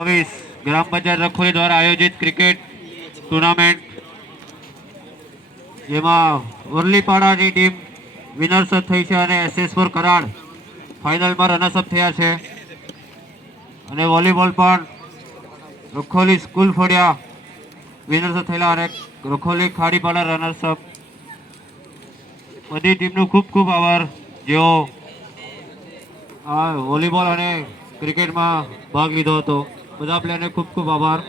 ગ્રામ પંચાયત રખોલી દ્વારા આયોજિત cricket tournament જેમાં વરલીપાડાની ટીમ વિનર્સ થઈ છે અને એસએસ4 કરાડ ફાઇનલમાં રનર્સઅપ થયા છે અને વોલીબોલ પણ રખોલી સ્કૂલ ફળિયા વિનર્સ થયેલા અને રખોલી ખાડીપાડા રનર્સઅપ. બધી ટીમનો ખૂબ ખૂબ આભાર જેઓ આ વોલીબોલ અને ક્રિકેટમાં ભાગ લીધો હતો. બધા પ્લેયરને ખૂબ ખૂબ આભાર.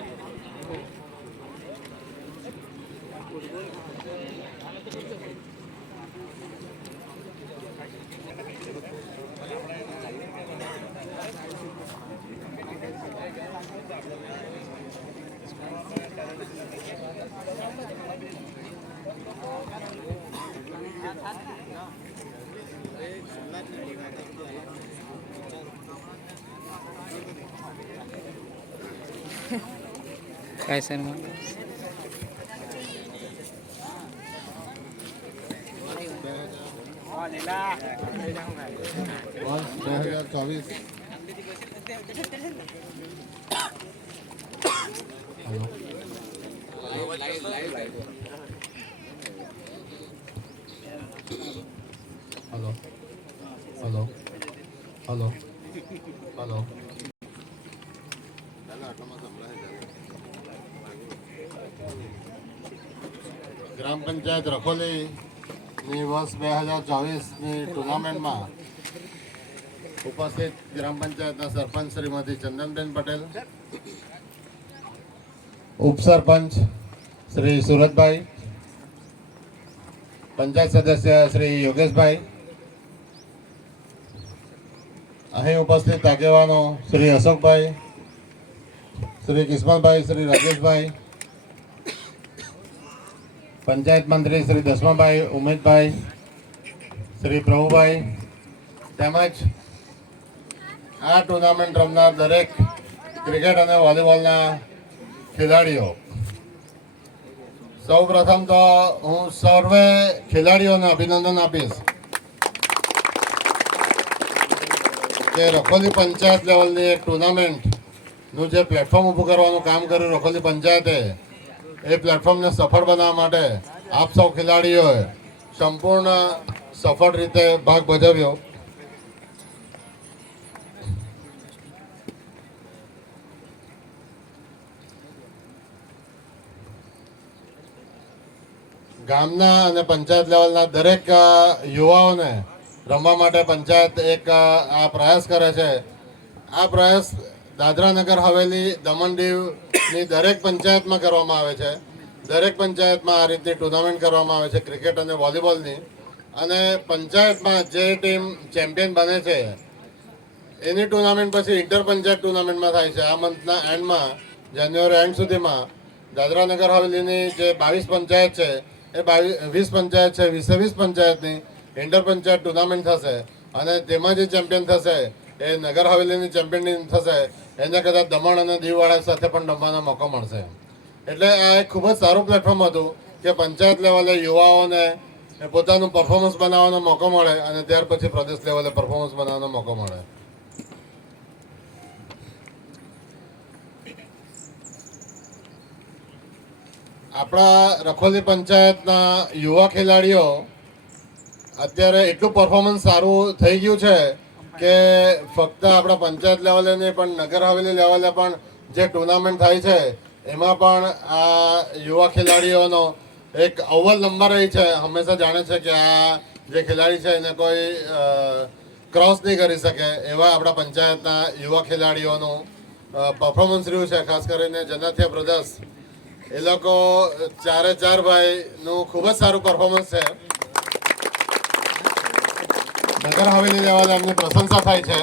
काय सर मग हेलो हेलो हेलो हेलो ग्राम पंचायत रखोली वर्ष 2024 टूर्नामेंट में उपस्थित ग्राम पंचायत सरपंच श्रीमती चंदनबेन पटेल, उपसरपंच श्री सूरत भाई, पंचायत सदस्य श्री योगेश भाई, अहीं उपस्थित આગેવાનો श्री अशोक भाई, श्री किस्मत भाई, श्री राजेश भाई, पंचायत मंत्री श्री दसमा भाई, उमेद भाई, श्री प्रभु भाई તેમજ આ ટુર્નામેન્ટ રમનાર દરેક ક્રિકેટ અને વોલીબોલના ખેલાડીઓ. સૌ પ્રથમ તો હું સર્વે ખેલાડીઓને અભિનંદન આપીશ કે રખોલી પંચાયત લેવલની એક ટુર્નામેન્ટનું જે પ્લેટફોર્મ ઊભું કરવાનું કામ કર્યું રખોલી પંચાયતે, એ પ્લેટફોર્મને સફળ બનાવવા માટે આપ સૌ ખેલાડીઓએ સંપૂર્ણ સફળ રીતે ભાગ ભજવ્યો. ગામના અને પંચાયત લેવલના દરેક યુવાઓને રમવા માટે પંચાયત એક આ પ્રયાસ કરે છે. આ પ્રયાસ દાદરા નગર હવેલી, દમણ દીવની દરેક પંચાયતમાં કરવામાં આવે છે. દરેક પંચાયતમાં આ રીતની ટુર્નામેન્ટ કરવામાં આવે છે ક્રિકેટ અને વોલીબોલની. અને પંચાયતમાં જે ટીમ ચેમ્પિયન બને છે એની ટુર્નામેન્ટ પછી ઇન્ટર પંચાયત ટુર્નામેન્ટમાં થાય છે. આ મંથના એન્ડમાં, જાન્યુઆરી એન્ડ સુધીમાં દાદરા નગર હવેલીની જે 22 પંચાયત છે એ 20 પંચાયત છે, 20 પંચાયતની ઇન્ટર પંચાયત ટુર્નામેન્ટ થશે અને તેમાં જે ચેમ્પિયન થશે એ નગર હવેલીની ચેમ્પિયન થશે. એને કદાચ દમણ અને દીવવાળા સાથે પણ રમવાનો મોકો મળશે. એટલે આ એક ખૂબ જ સારું પ્લેટફોર્મ હતું કે પંચાયત લેવલે યુવાઓને પોતાનું પરફોર્મન્સ બનાવવાનો મોકો મળે અને ત્યાર પછી પ્રદેશ લેવલે પરફોર્મન્સ બનાવવાનો મોકો મળે. આપણા રખોલી પંચાયતના યુવા ખેલાડીઓ અત્યારે એટલું પરફોર્મન્સ સારું થઈ ગયું છે કે ફક્ત આપણા પંચાયત લેવલે નહીં પણ નગર હવેલી લેવલે પણ જે ટુર્નામેન્ટ થાય છે એમાં પણ આ યુવા ખેલાડીઓનો એક અવ્વલ નંબર રહી છે. હંમેશા જાણે છે કે આ જે ખેલાડી છે એને કોઈ ક્રોસ નહીં કરી શકે એવા આપણા પંચાયતના યુવા ખેલાડીઓનું પરફોર્મન્સ રહ્યું છે. ખાસ કરીને જનાથિયા બ્રધર્સ, એ લોકો 4 ભાઈનું ખૂબ જ સારું પરફોર્મન્સ છે. નગર હવેલી લેવલે એમની પ્રશંસા થાય છે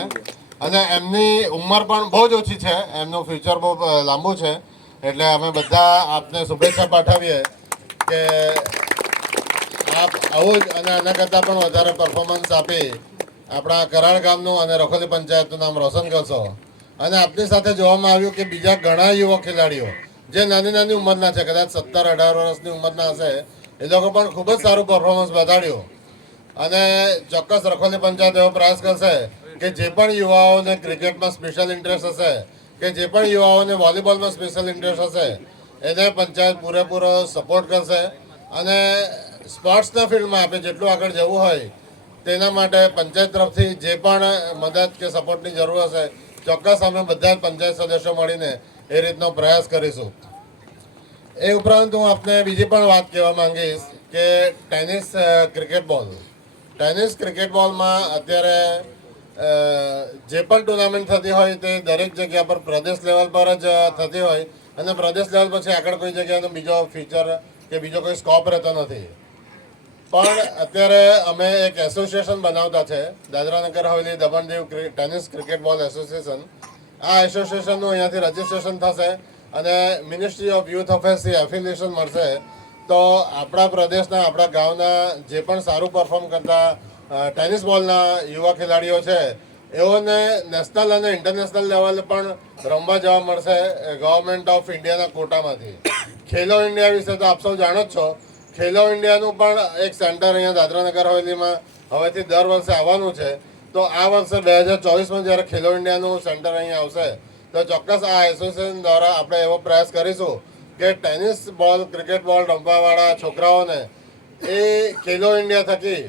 અને એમની ઉંમર પણ બહુ જ ઓછી છે, એમનું ફ્યુચર બહુ લાંબુ છે. એટલે અમે બધા આપને શુભેચ્છા પાઠવીએ કે આપ આવું જ અને આના કરતાં પણ વધારે પરફોર્મન્સ આપી આપણા કરાડ ગામનું અને રખોલી પંચાયતનું નામ રોશન કરશો. અને આપની સાથે જોવામાં આવ્યું કે બીજા ઘણા યુવા ખેલાડીઓ જે નાની નાની ઉંમરના છે, કદાચ 17-18 વર્ષની ઉંમરના હશે, એ લોકો પણ ખૂબ જ સારું પરફોર્મન્સ બતાડ્યું. અને ચોક્કસ રખોલી પંચાયત એવો પ્રયાસ કરશે કે જે પણ યુવાઓને ક્રિકેટમાં સ્પેશિયલ ઇન્ટરેસ્ટ હશે કે જે પણ યુવાઓને વોલીબોલમાં સ્પેશિયલ ઇન્ટરેસ્ટ હશે એને પંચાયત પૂરેપૂરો સપોર્ટ કરશે અને સ્પોર્ટ્સના ફિલ્ડમાં આપણે જેટલું આગળ જવું હોય તેના માટે પંચાયત તરફથી જે પણ મદદ કે સપોર્ટની જરૂર હશે ચોક્કસ અમે બધા જ પંચાયત સદસ્યો મળીને એ રીતનો પ્રયાસ કરીશું. એ ઉપરાંત હું આપને બીજી પણ વાત કહેવા માંગીશ કે ટેનિસ ક્રિકેટ બોલમાં અત્યારે જે પણ ટુર્નામેન્ટ થતી હોય તે દરેક જગ્યા પર પ્રદેશ લેવલ પર જ થતી હોય અને પ્રદેશ લેવલ પછી આગળ કોઈ જગ્યાનો બીજો ફીચર કે બીજો કોઈ સ્કોપ રહેતો નથી. પણ અત્યારે અમે એક એસોસિએશન બનાવતા છે, દાદરાનગર હવેલી દમણ દીવ ટેનિસ ક્રિકેટ બોલ એસોસિએશન. આ એસોસિએશનનું અહીંયાથી રજિસ્ટ્રેશન થશે અને મિનિસ્ટ્રી ઓફ યુથ અફેર્સથી એફિલિએશન મળશે. તો આપણા પ્રદેશના આપણા ગામના જે પણ સારું પરફોર્મ કરતા ટેનિસ બોલના યુવા ખેલાડીઓ છે એઓને નેશનલ અને ઇન્ટરનેશનલ લેવલે પણ રમવા જવા મળશે ગવર્મેન્ટ ઓફ ઇન્ડિયાના કોટામાંથી. ખેલો ઇન્ડિયા વિશે તો આપ સૌ જાણો જ છો. ખેલો ઇન્ડિયાનું પણ એક સેન્ટર અહીંયા દાદરાનગર હવેલીમાં હવેથી દર વર્ષે આવવાનું છે. તો આ વર્ષે 2024માં જ્યારે ખેલો ઇન્ડિયાનું સેન્ટર અહીંયા આવશે તો ચોક્કસ આ એસોસિએશન દ્વારા આપણે એવો પ્રયાસ કરીશું કે ટેનિસ બોલ ક્રિકેટ બોલ રમવાવાળા છોકરાઓને એ ખેલો ઇન્ડિયા થકી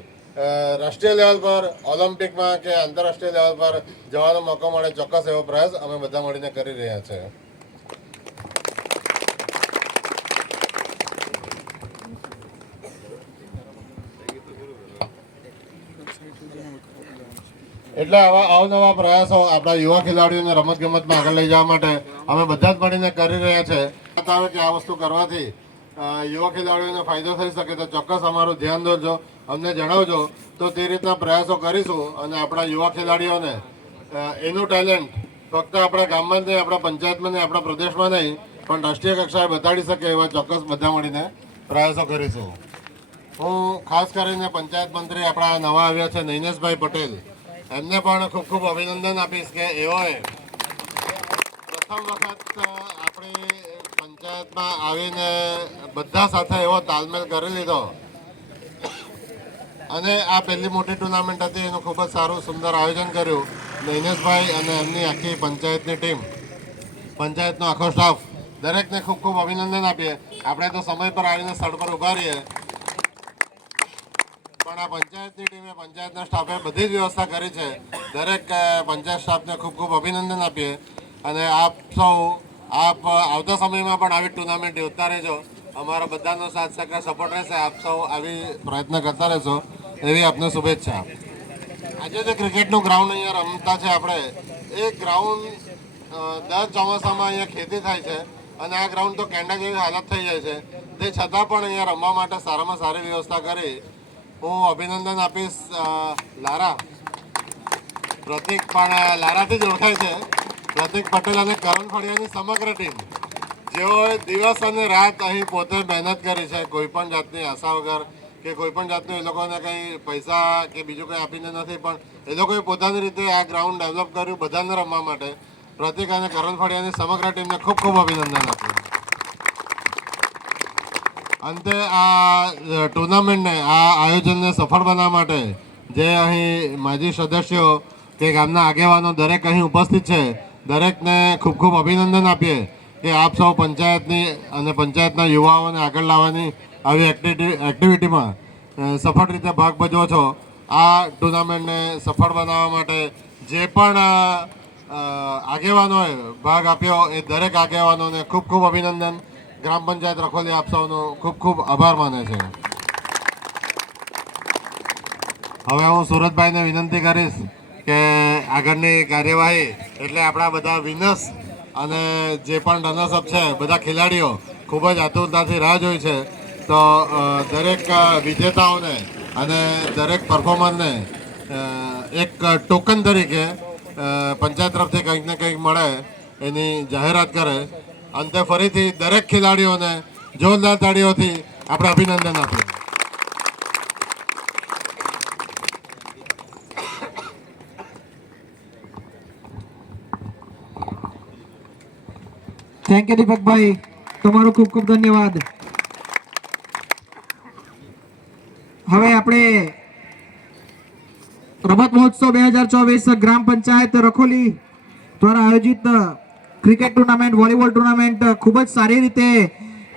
રાષ્ટ્રીય લેવલ પર ઓલિમ્પિકમાં કે આંતરરાષ્ટ્રીય લેવલ પર જવાનો મોકો મળે. ચોક્કસ એવો પ્રયાસ અમે બધા મળીને કરી રહ્યા છીએ. એટલે આવા અવનવા પ્રયાસો આપણા યુવા ખેલાડીઓને રમતગમતમાં આગળ લઈ જવા માટે અમે બધા જ મળીને કરી રહ્યા છે. બતાવે કે આ વસ્તુ કરવાથી યુવા ખેલાડીઓને ફાયદો થઈ શકે તો ચોક્કસ અમારું ધ્યાન દોરજો, અમને જણાવજો. તો તે રીતના પ્રયાસો કરીશું અને આપણા યુવા ખેલાડીઓને એનું ટેલેન્ટ ફક્ત આપણા ગામમાં જ નહીં, આપણા પંચાયતમાં નહીં, આપણા પ્રદેશમાં નહીં પણ રાષ્ટ્રીય કક્ષાએ બતાડી શકે એવા ચોક્કસ બધા મળીને પ્રયાસો કરીશું. હું ખાસ કરીને પંચાયત મંત્રી આપણા નવા આવ્યા છે નૈનેશભાઈ પટેલ, એમને પણ ખૂબ ખૂબ અભિનંદન આપીશ કે એઓએ પ્રથમ વખત આપણી પંચાયતમાં આવીને બધા સાથે એવો તાલમેલ કરી લીધો અને આ પહેલી મોટી ટુર્નામેન્ટ હતી એનું ખૂબ જ સારું સુંદર આયોજન કર્યું. નૈનેશભાઈ અને એમની આખી પંચાયતની ટીમ, પંચાયતનો આખો સ્ટાફ, દરેકને ખૂબ ખૂબ અભિનંદન આપીએ. આપણે તો સમય પર આવીને સ્થળ પર ઊભા રહીએ પણ આ પંચાયતની ટીમે, પંચાયતના સ્ટાફે બધી જ વ્યવસ્થા કરી છે. દરેક પંચાયત સ્ટાફને ખૂબ ખૂબ અભિનંદન આપીએ અને આપ આવતા સમયમાં પણ આવી ટુર્નામેન્ટ યોજતા રહેજો. અમારા બધાનો સાથ સહકાર સપોર્ટ રહેશે. આપ સૌ આવી પ્રયત્ન કરતા રહેશો એવી આપને શુભેચ્છા. આજે જે ક્રિકેટનું ગ્રાઉન્ડ અહીંયા રમતા છે આપણે, એ ગ્રાઉન્ડ દર ચોમાસામાં અહીંયા ખેતી થાય છે અને આ ગ્રાઉન્ડ તો કેન્ડા જેવી હાલત થઈ જાય છે. તે છતાં પણ અહીંયા રમવા માટે સારામાં સારી વ્યવસ્થા કરી. હું અભિનંદન આપીશ લારા, પ્રતિક પણ લારાથી જ ઓળખાય છે, પ્રતિક પટેલ અને કરણ ફળિયાની સમગ્ર ટીમ, જેઓએ દિવસ અને રાત અહીં પોતે મહેનત કરી છે. કોઈ પણ જાતની આશા વગર કે કોઈ પણ જાતનું એ લોકોને કંઈ પૈસા કે બીજું કંઈ આપીને નથી, પણ એ લોકોએ પોતાની રીતે આ ગ્રાઉન્ડ ડેવલપ કર્યું બધાને રમવા માટે. પ્રતિક અને કરણ ફળિયાની સમગ્ર ટીમને ખૂબ ખૂબ અભિનંદન આપ્યું. અંતે આ ટુર્નામેન્ટને, આ આયોજનને સફળ બનાવવા માટે જે અહીં માજી સદસ્યો કે ગામના આગેવાનો દરેક અહીં ઉપસ્થિત છે, દરેકને ખૂબ ખૂબ અભિનંદન આપીએ કે આપ સૌ પંચાયતની અને પંચાયતના યુવાઓને આગળ લાવવાની આવી એક્ટિવિટીમાં સફળ રીતે ભાગ ભજવો છો. આ ટુર્નામેન્ટને સફળ બનાવવા માટે જે પણ આગેવાનોએ ભાગ આપ્યો એ દરેક આગેવાનોને ખૂબ ખૂબ અભિનંદન. ગ્રામ પંચાયત રખોલી આપ સૌનો ખૂબ ખૂબ આભાર માને છે. હવે હું સુરતભાઈને વિનંતી કરીશ કે આગળની કાર્યવાહી એટલે આપણા બધા વિનર્સ અને જે પણ રનર્સઅપ છે બધા ખેલાડીઓ ખૂબ જ આતુરતાથી રાહ જોઈ છે. તો દરેક વિજેતાઓને અને દરેક પરફોર્મરને એક ટોકન તરીકે પંચાયત તરફથી કંઈક ને કંઈક મળે એની જાહેરાત કરે. અંતે ફરીથી દરેક ખેલાડીઓને જોરદાર તાળીઓથી આપણે અભિનંદન આપીએ. થેન્ક યુ દીપકભાઈ, તમારો ખૂબ ખૂબ ધન્યવાદ. હવે આપણે રમત મહોત્સવ 2024 ગ્રામ પંચાયત રખોલી દ્વારા આયોજિત ક્રિકેટ ટુર્નામેન્ટ, વોલીબોલ ટુર્નામેન્ટ ખૂબ જ સારી રીતે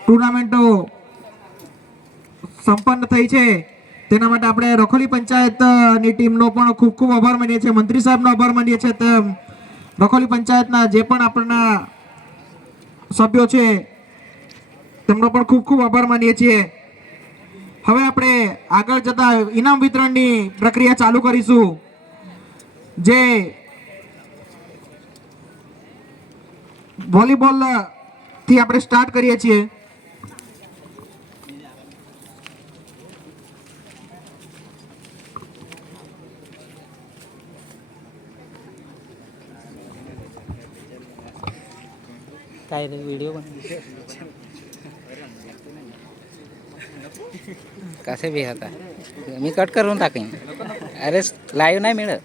ટુર્નામેન્ટો સંપન્ન થઈ છે. તેના માટે આપણે રખોલી પંચાયતની ટીમનો પણ ખૂબ ખૂબ આભાર માનીએ છીએ, મંત્રી સાહેબનો આભાર માનીએ છીએ. તેમ રખોલી પંચાયતના જે પણ આપણા સભ્યો છે તેમનો પણ ખૂબ ખૂબ આભાર માનીએ છીએ. હવે આપણે આગળ જતા ઇનામ વિતરણની પ્રક્રિયા ચાલુ કરીશું. જે વોલીબોલ થી આપણે સ્ટાર્ટ કરીએ છીએ. काय रे व्हिडिओ बन कसे भी होता मी कट करून टाकेन. अरे लाईव्ह नाही मिळत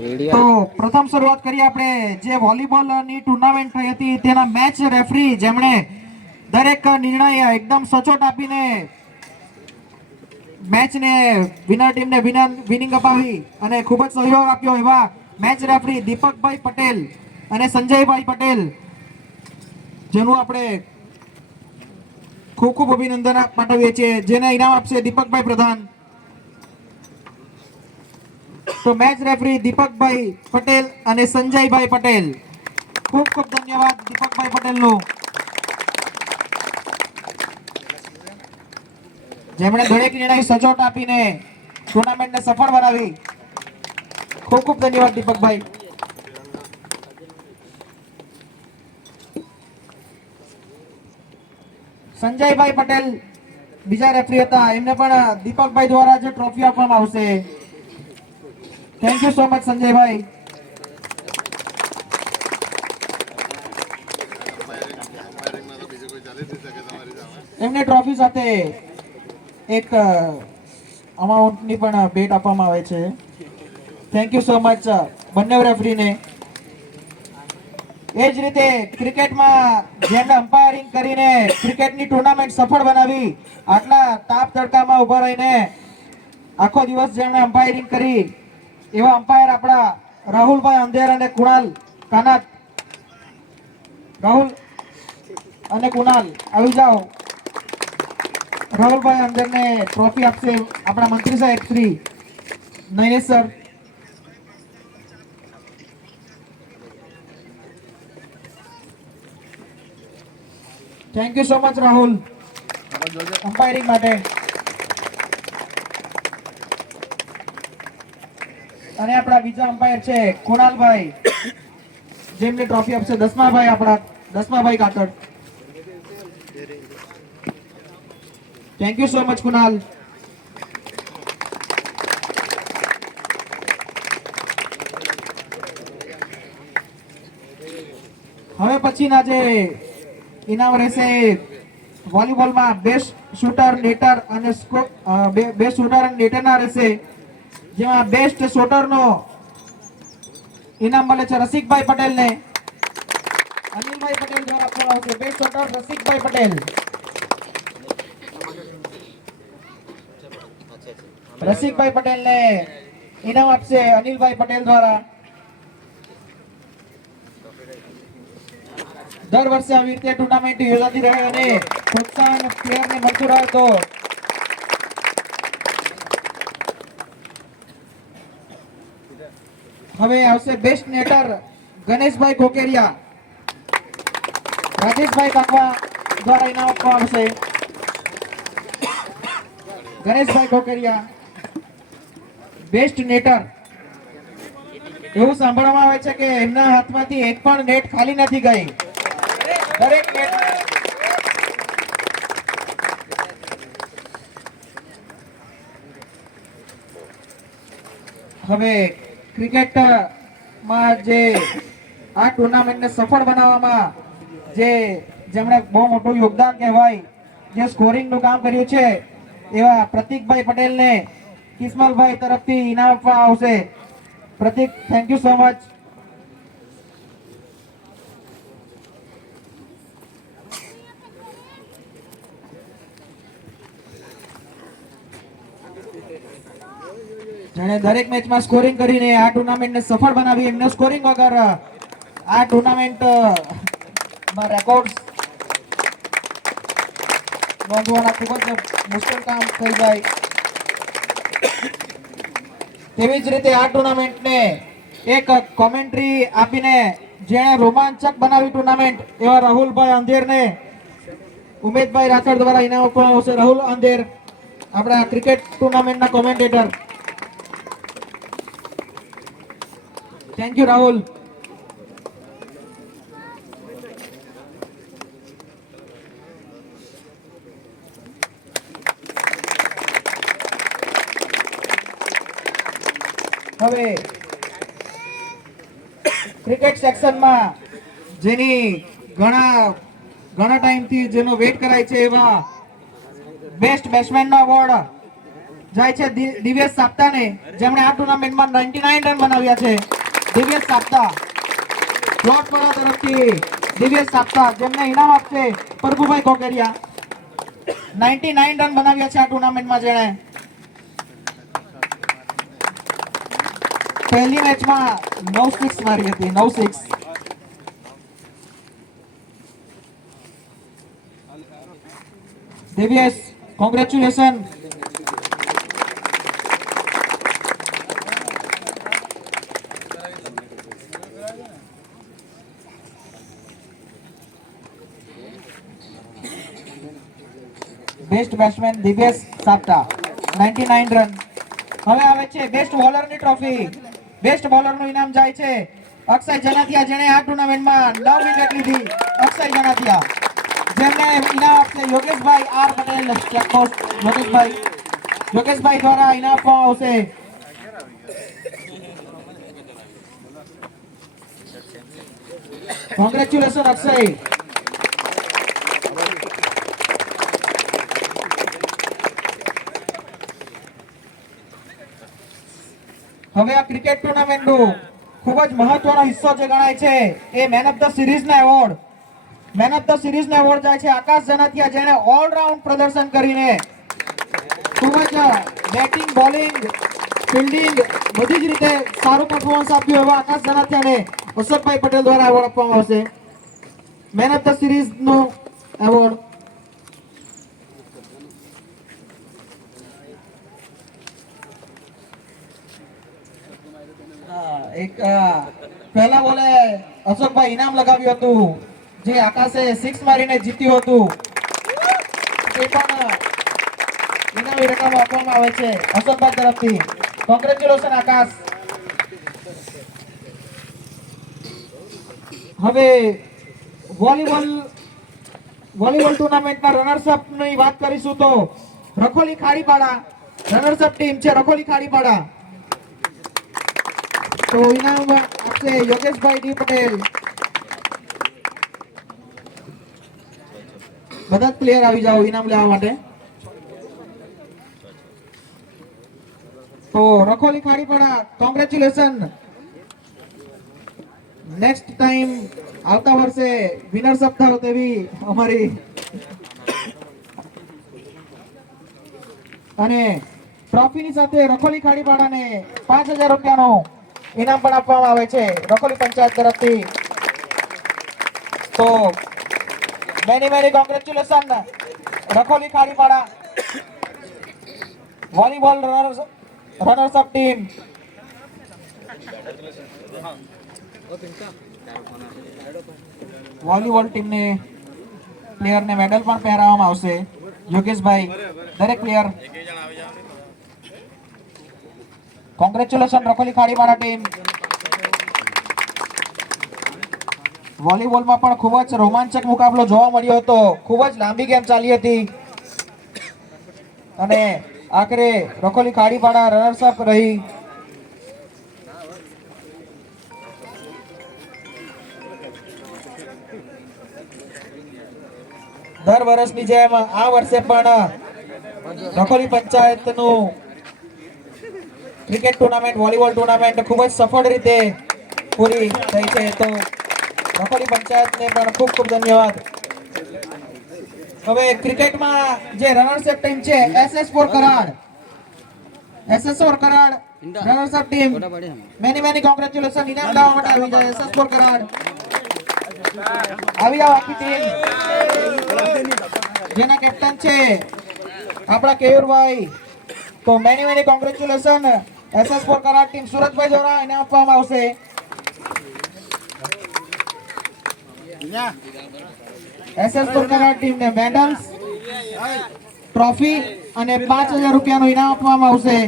व्हिडिओ. તો પ્રથમ શરૂઆત કરીએ આપણે. જે વોલીબોલની ટુર્નામેન્ટ થઈ હતી તેના મેચ રેફરી જેમણે દરેક નિર્ણય એકદમ સચોટ આપીને મેચને વિનર ટીમને વિનિંગ અપાવી અને ખૂબ જ સહયોગ આપ્યો એવા મેચ રેફરી દીપકભાઈ પટેલ અને સંજયભાઈ પટેલ, જેનું આપણે ખૂબ ખૂબ અભિનંદન પાઠવીએ છીએ. જેને ઇનામ આપશે દીપકભાઈ પ્રધાન. તો મેચ રેફરી દીપકભાઈ પટેલ અને સંજયભાઈ પટેલ, ખૂબ ખૂબ ધન્યવાદ દીપકભાઈ પટેલનું, જેમણે દરેક નિર્ણય સચોટ આપીને ટુર્નામેન્ટને સફળ બનાવી. ખૂબ ખૂબ ધન્યવાદ દીપકભાઈ. સંજયભાઈ પટેલ બીજા રેફરી હતા, એમને પણ દીપકભાઈ દ્વારા જે ટ્રોફી આપવામાં આવશે. થેન્ક યુ સો મચ સંજયભાઈ. એમને ટ્રોફી સાથે એક અમાઉન્ટની પણ ભેટ આપવામાં આવે છે. થેન્ક યુ સો મચ બંને રેફરીને. એ જ રીતે ક્રિકેટમાં જેમને અમ્પાયરિંગ કરીને ક્રિકેટની ટુર્નામેન્ટ સફળ બનાવી, આટલા તાપ તડકામાં ઉભા રહીને આખો દિવસ જેમણે અમ્પાયરિંગ કરી એવા અમ્પાયર આપણા રાહુલભાઈ અંધેર અને કુણાલ કાનાત. રાહુલ અને કુણાલ આવી જાઓ. રાહુલભાઈ અંધેરને ટ્રોફી આપશે આપણા મંત્રી સાહેબ Shri Nayanesh sir. Thank you so much Rahul umpiring માટે. અને આપણા બીજા અમ્પાયર છે કુણાલભાઈ, જેમને ટ્રોફી આપશે દસમાભાઈ, આપણા Dasmabhai Kakad. Thank you so much Kunal. હવે પછીના જે ઇનામ રહેશે વોલીબોલમાં બેસ્ટ શૂટર, નેટર અને બેસ્ટ શૂટર અને નેટરના રહેશે. જેમાં બેસ્ટ શૂટરનો ઇનામ મળે છે રસિકભાઈ પટેલને. અનિલભાઈ પટેલ દ્વારા આપવામાં આવશે. Best shooter Rasikbhai Patel. રસિકભાઈ પટેલને ઇનામ આપશે અનિલભાઈ પટેલ દ્વારા. દર વર્ષે આવી રીતે ટુર્નામેન્ટ યોજાતી રહે અને પ્રોત્સાહન પ્લેયરને મળતું રહે. તો હવે આવશે બેસ્ટ નેટર ગણેશભાઈ કોકેરિયા. રાજેશભાઈ કાકવા દ્વારા ઇનામ આપવામાં આવશે. ગણેશભાઈ કોકેરિયા બેસ્ટ નેટર. એવું સાંભળવામાં આવે છે કે એમના હાથમાંથી એક પણ નેટ ખાલી નથી ગઈ. દરેક નેટ હવે ક્રિકેટમાં જે આ ટુર્નામેન્ટને સફળ બનાવવામાં જેમણે બહુ મોટું યોગદાન કહેવાય, જે સ્કોરિંગનું કામ કર્યું છે એવા પ્રતિકભાઈ પટેલને કિસ્મલભાઈ તરફથી ઇનામ આપવામાં આવશે. પ્રતિક, થેન્ક યુ સો મચ. જેણે દરેક મેચમાં સ્કોરિંગ કરીને આ ટુર્નામેન્ટને સફળ બનાવી, એમને સ્કોરિંગ વગર આ ટુર્નામેન્ટ માં રેકોર્ડ્સ નોંધવાના ખૂબ જ મુશ્કેલ કામ થઈ જાય. તેવી જ રીતે આ ટુર્નામેન્ટને એક કોમેન્ટ્રી આપીને જેણે રોમાંચક બનાવી ટુર્નામેન્ટ એવા રાહુલભાઈ અંધેરને ઉમેદભાઈ રાઠોડ દ્વારા ઇનામ આપવામાં આવશે. રાહુલ અંધેર આપણા ક્રિકેટ ટુર્નામેન્ટના કોમેન્ટેટર. Thank you Rahul. હવે ક્રિકેટ સેક્શનમાં જેની ઘણા ટાઈમથી જેનો વેટ કરાય છે એવા બેસ્ટ બેટ્સમેનનો એવોર્ડ જાય છે દિવ્યેશ સાપ્તાને, જેમણે આ ટુર્નામેન્ટમાં 99 રન બનાવ્યા છે. દિવ્યેશ સાપ્તા પ્લોટવાળા તરફથી દિવ્યેશ સાપ્તા, જેમને ઇનામ આપશે પ્રભુભાઈ કોકેરિયા. 99 રન બનાવ્યા છે આ ટુર્નામેન્ટમાં જેણે. પહેલી મેચમાં 9 સિક્સ મારી હતી. 9 six. Divyesh, congratulation. Best batsman Divyesh Sapta, 99 run. હવે આવે છે બેસ્ટ બોલરની ટ્રોફી. બેસ્ટ બોલરનું ઇનામ જાય છે અક્ષય જનાથિયા, જેણે આ ટુર્નામેન્ટમાં 9 વિકેટ લીધી. અક્ષય જનાથિયા, જેમને ઇનામ આપશે યોગેશભાઈ આર પટેલ. ચેકપોસ્ટ યોગેશભાઈ દ્વારા ઇનામ આપવામાં આવશે. કોંગ્રેચ્યુલેશન અક્ષય. હવે આ ક્રિકેટ ટુર્નામેન્ટનો ખૂબ જ મહત્વનો હિસ્સો જે ગણાય છે એ મેન ઓફ ધ સિરીઝના એવોર્ડ. મેન ઓફ ધ સિરીઝનો એવોર્ડ જાય છે આકાશ જનાથિયા, જેણે ઓલરાઉન્ડ પ્રદર્શન કરીને ખૂબ જ બેટિંગ, બોલિંગ, ફિલ્ડિંગ બધી જ રીતે સારું પરફોર્મન્સ આપ્યું એવા આકાશ જનાથિયાને અશોકભાઈ પટેલ દ્વારા એવોર્ડ આપવામાં આવશે. મેન ઓફ ધ સિરીઝનો એવોર્ડ. એક પહેલા બોલે અશોકભાઈ ઇનામ લગાવ્યું હતું, જે આકાશે 6 મારીને જીત્યું હતું. તે પણ ઇનામી રકમ આપવામાં આવે છે અશોકભાઈ તરફથી. કોંગ્રેચ્યુલેશન આકાશ. હવે વોલીબોલ ટુર્નામેન્ટના રનર્સઅપ ની વાત કરીશું તો રખોલી ખાડીપાડા રનર્સઅપ ટીમ છે. રખોલી ખાડીપાડા તો ઇનામ આપશે યોગેશભાઈ ડી પટેલ. બધા પ્લેયર આવી જાઓ ઇનામ લેવા માટે. તો રખોલી ખાડીપાડા, કોંગ્રેચ્યુલેશન. નેક્સ્ટ ટાઈમ આવતા વર્ષે વિનર્સ અપ થાવ તેવી અમારી અને ટ્રોફીની સાથે રખોલી ખાડીપાડાને 5000 રૂપિયાનો ઇનામ પણ આપવામાં આવે છે રખોલી પંચાયત તરફથી. તો many congratulation Rakholi Khadipada volleyball runners up team. Volleyball ટીમને પ્લેયરને મેડલ પણ પહેરાવવામાં આવશે. યોગેશભાઈ, દરેક player congratulation Rakholi Khadipada team. વોલીબોલમાં પણ ખૂબ જ રોમાંચક મુકાબલો જોવા મળ્યો હતો. ખૂબ જ લાંબી ગેમ ચાલી હતી અને આખરે રખોલી ખાડીપાડા રનર્સ અપ રહી. દર વર્ષની જેમ આ વર્ષે પણ રખોલી પંચાયતનું ક્રિકેટ ટુર્નામેન્ટ, વોલીબોલ ટુર્નામેન્ટ ખૂબ જ સફળ રીતે પૂરી થઈ છે. તો રખોલી પંચાયતને પણ ખૂબ ખૂબ ધન્યવાદ. હવે ક્રિકેટમાં જે રનર્સઅપ ટીમ છે SS4 Karad, SS4 Karad runners-up team many congratulation. ઇનામ લેવા માટે આવી જાય SS4 કરાડ. આવી જાઓ આખી ટીમ, જેના કેપ્ટન છે આપણા કેયુરભાઈ. તો many congratulation. SS four Karad team Surajbhai દ્વારા એને આપવામાં આવશે. SS ફોર કરાડ ટીમને મેડલ્સ, ટ્રોફી અને 5000 રૂપિયાનું ઇનામ આપવામાં આવશે.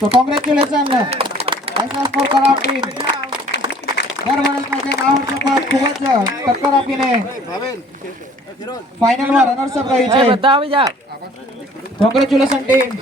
તો congratulation SS four Karad team. દર વર્ષના જેમ આ વર્ષે પણ ખૂબ જ ટક્કર આપીને ફાઇનલમાં રનર્સ અપ રહી છે. બધા આવી જાઓ. Congratulation team.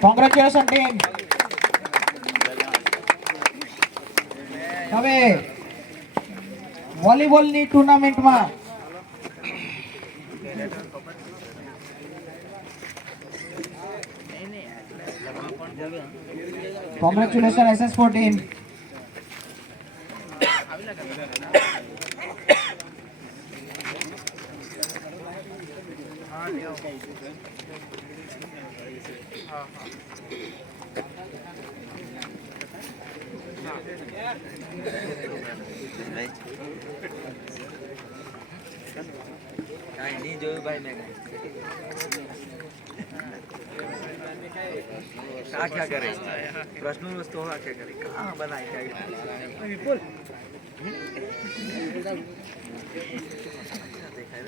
Congratulation team. હવે વોલીબોલની ટુર્નામેન્ટમાં કોંગ્રેચ્યુલેશન SS ફોર ટીમ. કાંઈ નહીં જોયું ભાઈ મેં क्या करे प्रश्नों में तो क्या करे कहाँ बनाए क्या विपुल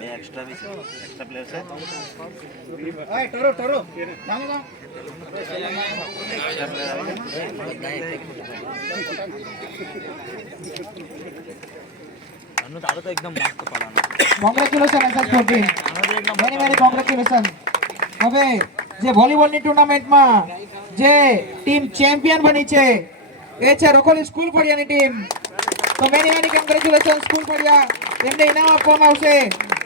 मैं एक्स्ट्रा भी एक्स्ट्रा प्लेयर से ઓય ટરો ટરો જામો જામ. अनु तारो तो एकदम मस्त पड़ा congratulation SS for team. Many congratulation. હવે જે વોલીબોલની ટુર્નામેન્ટમાં જે ટીમ ચેમ્પિયન બની છે એ છે રખોલી સ્કૂલ ફળિયાની ટીમ. તો મેની કોંગ્રેચ્યુલેશન સ્કૂલ ફળિયા. એમને ઇનામ આપવામાં આવશે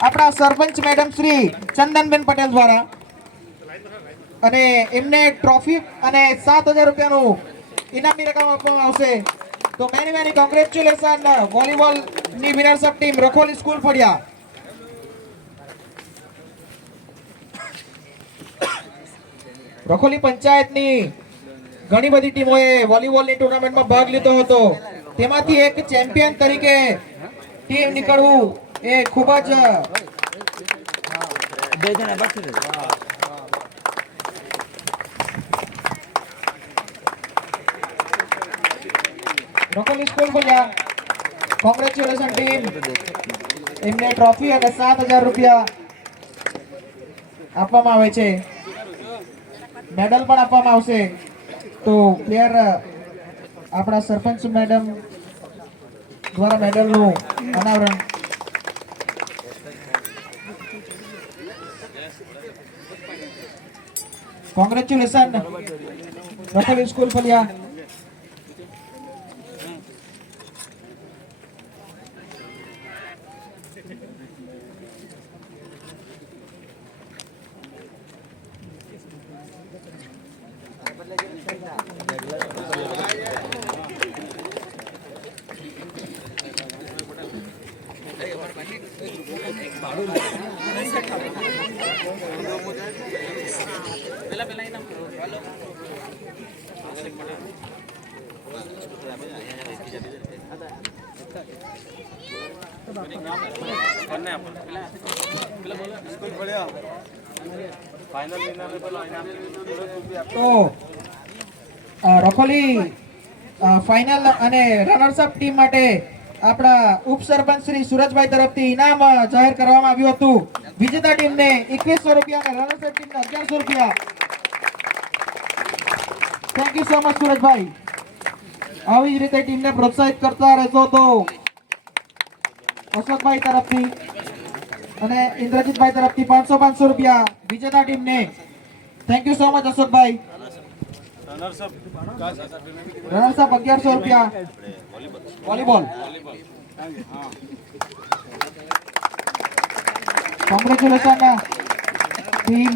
આપણા સરપંચ મેડમ શ્રી ચંદનબેન પટેલ દ્વારા, અને એમને ટ્રોફી અને 7000 રૂપિયાનું ઇનામની રકમ આપવામાં આવશે. તો મેની કોંગ્રેચ્યુલેશન વોલીબોલની winners up team Rakholi school Faliya. Rakholi પંચાયતની ઘણી બધી ટીમોએ વોલીબોલની ટુર્નામેન્ટમાં ભાગ લીધો હતો. તેમાંથી એક ચેમ્પિયન તરીકે ટીમ નીકળવું એ ખૂબ જ दे देना बस Rakholi school Faliya. Congratulation team. એમને ટ્રોફી અને 7000 રૂપિયા આપવામાં આવે છે. મેડલ પણ આપવામાં આવશે. તો પ્લેયર આપણા સરપંચ મેડમ દ્વારા મેડલનું અનાવરણ. Congratulation Rakholi school Faliya. તો રખોલી ફાઇનલ અને રનર્સ અપ ટીમ માટે આપણા ઉપસરપંચ શ્રી સુરજભાઈ તરફથી ઇનામ જાહેર કરવામાં આવ્યું હતું. વિજેતા ટીમને 2100 રૂપિયા અને રનર્સ અપ ટીમને 1100 રૂપિયા. Thank you so much સુરજભાઈ. આવી જ રીતે ટીમને પ્રોત્સાહિત કરતા રહેશો તો અશોકભાઈ તરફથી અને ઇન્દ્રજીતભાઈ તરફથી 500 રૂપિયા વિજેતા ટીમને. Thank you so much Ashokbhai. Runners up 1100 રૂપિયા વોલીબોલ. કોંગ્રેચ્યુલેશન ટીમ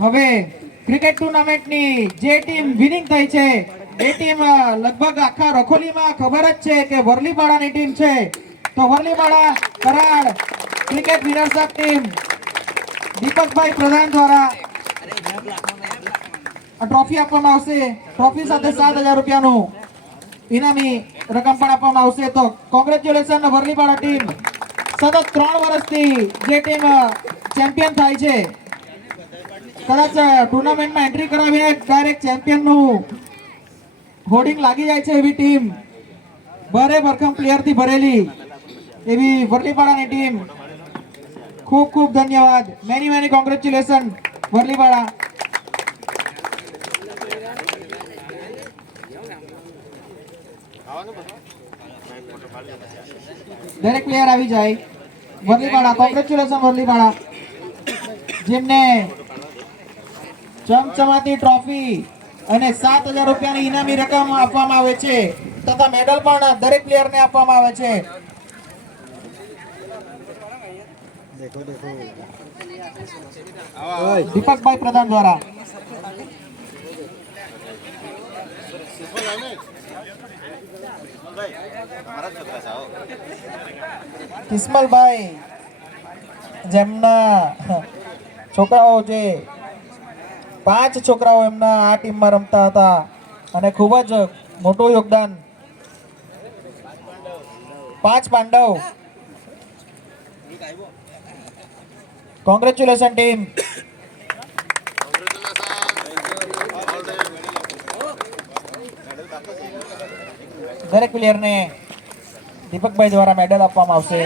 હવે ક્રિકેટ ટુર્નામેન્ટની જે ટીમ વિનિંગ થઈ છે એ ટીમ લગભગ આખા રખોલીમાં ખબર જ છે કે વરલીપાડાની ટીમ છે. તો Varlipada Karad cricket winners up team Deepakbhai Pradhan દ્વારા આ ટ્રોફી આપવામાં આવશે. ટ્રોફી સાથે 7,000 રૂપિયાનું ઇનામી રકમ પણ આપવામાં આવશે. તો કોંગ્રેચ્યુલેશન વરલીપાડા ટીમ. સતત 3 વર્ષથી જે ટીમ ચેમ્પિયન થાય છે, કદાચ ટુર્નામેન્ટમાં એન્ટ્રી કરાવીને ડાયરેક્ટ ચેમ્પિયનનું હોર્ડિંગ લાગી જાય છે એવી ટીમ, ભારે ભરખમ પ્લેયરથી ભરેલી એવી વરલીપાડાની ટીમ. ખૂબ ખૂબ ધન્યવાદ. Many congratulation Varlipada. દરેક પ્લેયર આવી જાય. વરલીપાડા કોંગ્રેચ્યુલેશન વરલીપાડા, જેમને ચમચમાતી ટ્રોફી અને 7,000 રૂપિયાની ઇનામી રકમ આપવામાં આવે છે તથા મેડલ પણ દરેક પ્લેયરને આપવામાં આવે છે. દીપકભાઈ પ્રધાન દ્વારા કિસ્મલભાઈ, જેમના છોકરાઓ જે 5 છોકરાઓ એમના આ ટીમમાં રમતા હતા અને ખૂબ જ મોટું યોગદાન. 5 પાંડવ. Congratulation team. દરેક પ્લેયરને દીપકભાઈ દ્વારા મેડલ આપવામાં આવશે.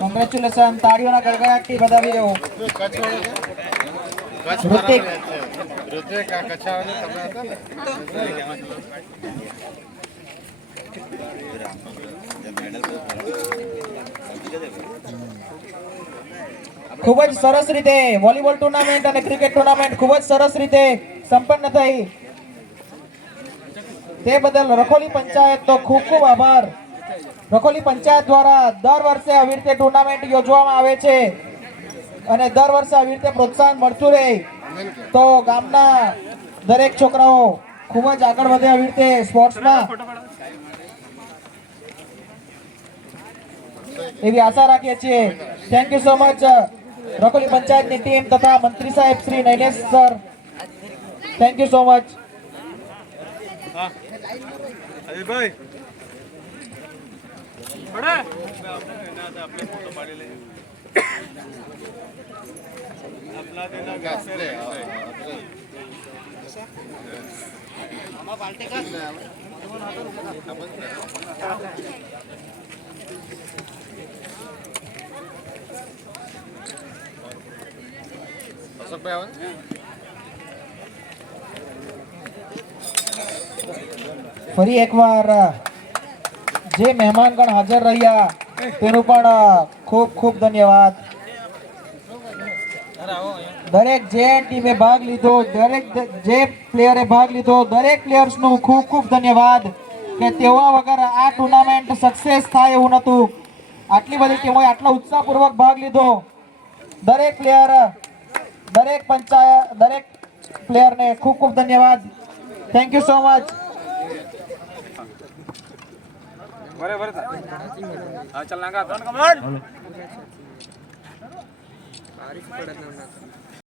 કોંગ્રેચ્યુલેશન. તાળીઓના ગડગડાટથી વધાવી દો. ઋતિક ખૂબ જ સરસ રીતે વોલીબોલ ટુર્નામેન્ટ અને ક્રિકેટ ટુર્નામેન્ટ ખૂબ જ સરસ રીતે સંપન્ન થઈ. તે બદલ રખોલી પંચાયતનો ખૂબ ખૂબ આભાર. રખોલી પંચાયત દ્વારા દર વર્ષે આવી રીતે ટુર્નામેન્ટ યોજવામાં આવે છે અને દર વર્ષે આવી રીતે પ્રોત્સાહન મળતું રહે તો ગામના દરેક છોકરાઓ ખૂબ જ આગળ વધે આવી રીતે સ્પોર્ટ્સમાં, એવી આશા રાખીએ છીએ. થેન્ક યુ સો મચ રખોલી પંચાયતની ટીમ તથા મંત્રી સાહેબ Shri Nainesh sir. Thank you so much. ભાઈ ફરી એકવાર જે મહેમાનગણ હાજર રહ્યા તેનું પણ ખૂબ ખૂબ ધન્યવાદ. દરેક જે ટીમે ભાગ લીધો, દરેક જે પ્લેયરે ભાગ લીધો, દરેક પ્લેયર્સનું ખૂબ ખૂબ ધન્યવાદ કે તેઓ વગર આ ટુર્નામેન્ટ સક્સેસ થાય એવું નહોતું. આટલી બધી ટીમોએ આટલા ઉત્સાહપૂર્વક ભાગ લીધો. દરેક પ્લેયર, દરેક પંચાયત, દરેક પ્લેયરને ખૂબ ખૂબ ધન્યવાદ. Thank you so much. बरे चल नागा